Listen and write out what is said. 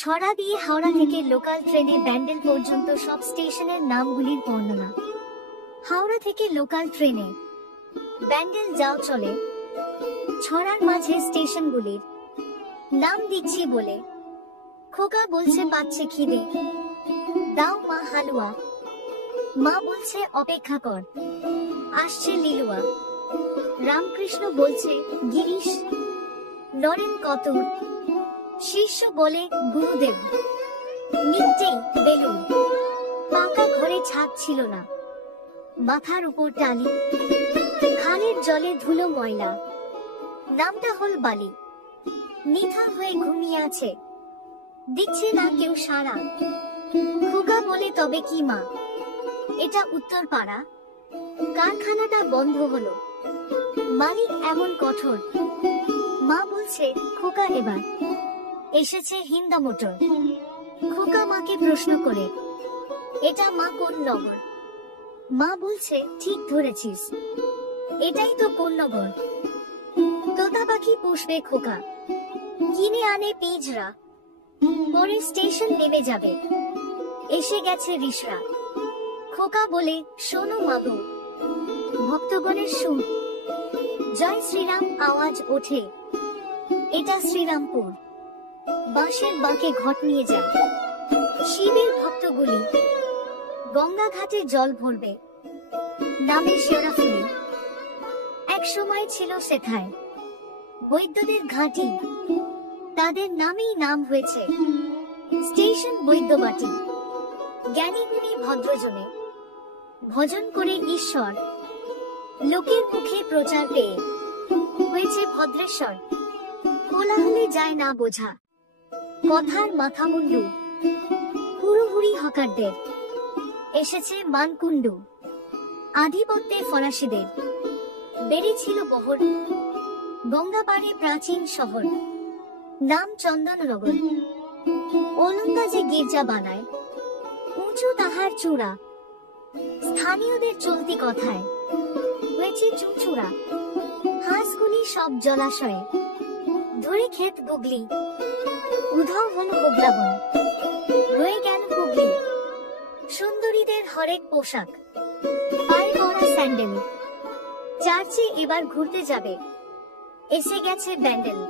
ছড়া দিয়ে হাওড়া থেকে লোকাল ট্রেনে ব্যান্ডেল পর্যন্ত সব স্টেশনের নামগুলির বর্ণনা। হাওড়া থেকে লোকাল ট্রেনে ব্যান্ডেল যাও চলে। ছড়ার মাঝে স্টেশনগুলির নাম দিচ্ছি বলে। খোকা বলছে পাচ্ছে খিদে, দাও মা হালুয়া। মা বলছে অপেক্ষা কর, আসছে লিলুয়া। রামকৃষ্ণ বলছে গিরিশ। নরেন কতুর। শিষ্য বলে গুরুদেব। মিট্টে বেলুন। পাকা ঘরে ছাদ ছিল না, মাথার উপর টালি। খালের জলে ধুলো ময়লা, নামটা হল বালি। নিথা হয়ে ঘুমিয়ে আছে, দিচ্ছে না কেউ সাড়া। খোকা বলে তবে কি মা, এটা উত্তর পাড়া। কারখানাটা বন্ধ হলো, মালিক এমন কঠোর। মা বলছে খোকা এবার এসেছে হিন্দা মোটর। খোকা মাকে প্রশ্ন করে, এটা মা কোন নগর? মা বলছে ঠিক ধরেছিস, এটাই তো কোন নগর। তোতা পাখি পুষবে খোকা, কিনে আনে পিঁজরা। পরে স্টেশন নেমে যাবে, এসে গেছে রিসরা। খোকা বলে শোনো মাগো, ভক্তগণের সুর। জয় শ্রীরাম আওয়াজ ওঠে, এটা শ্রীরামপুর। বাঁশের বাঁকে ঘট নিয়ে যায়, শিবের ভক্তগুলি গঙ্গা ঘাটে জল ভরবে, নামে শেওড়াফুলি। এক সময় ছিল সেথায় বৈদ্যদের ঘাঁটি, তাদের নামেই নাম হয়েছে স্টেশন বৈদ্যবাটি। জ্ঞানীগুণী ভদ্রজনে ভজন করে ঈশ্বর, লোকের মুখে প্রচার পেয়ে হয়েছে ভদ্রেশ্বর। কোলাহলে যায় না বোঝা, কথার মাথা মুন্ডু। হুড়োহুড়ি হকারদের এসেছে মানকুণ্ডু। আধিপত্যে ফরাসিদের বেড়েছিল বহর। গঙ্গা পাড়ে প্রাচীন শহর, নাম চন্দননগর। ওলন্দাজে গির্জা বানায়, উঁচু তাহার চূড়া। স্থানীয়দের চলতি কথায় হয়েছে চুঁচুড়া। হাঁসগুলি সব জলাশয়ে ধরে ক্ষেত গুগলি। উধাও হল হোগলাবন, রয়ে গেল হুগলি। সুন্দরীদের হরেক পোশাক, পায়ে পরা স্যান্ডেল। চার্চে এবার ঘুরতে যাবে, এসে গেছে ব্যান্ডেল।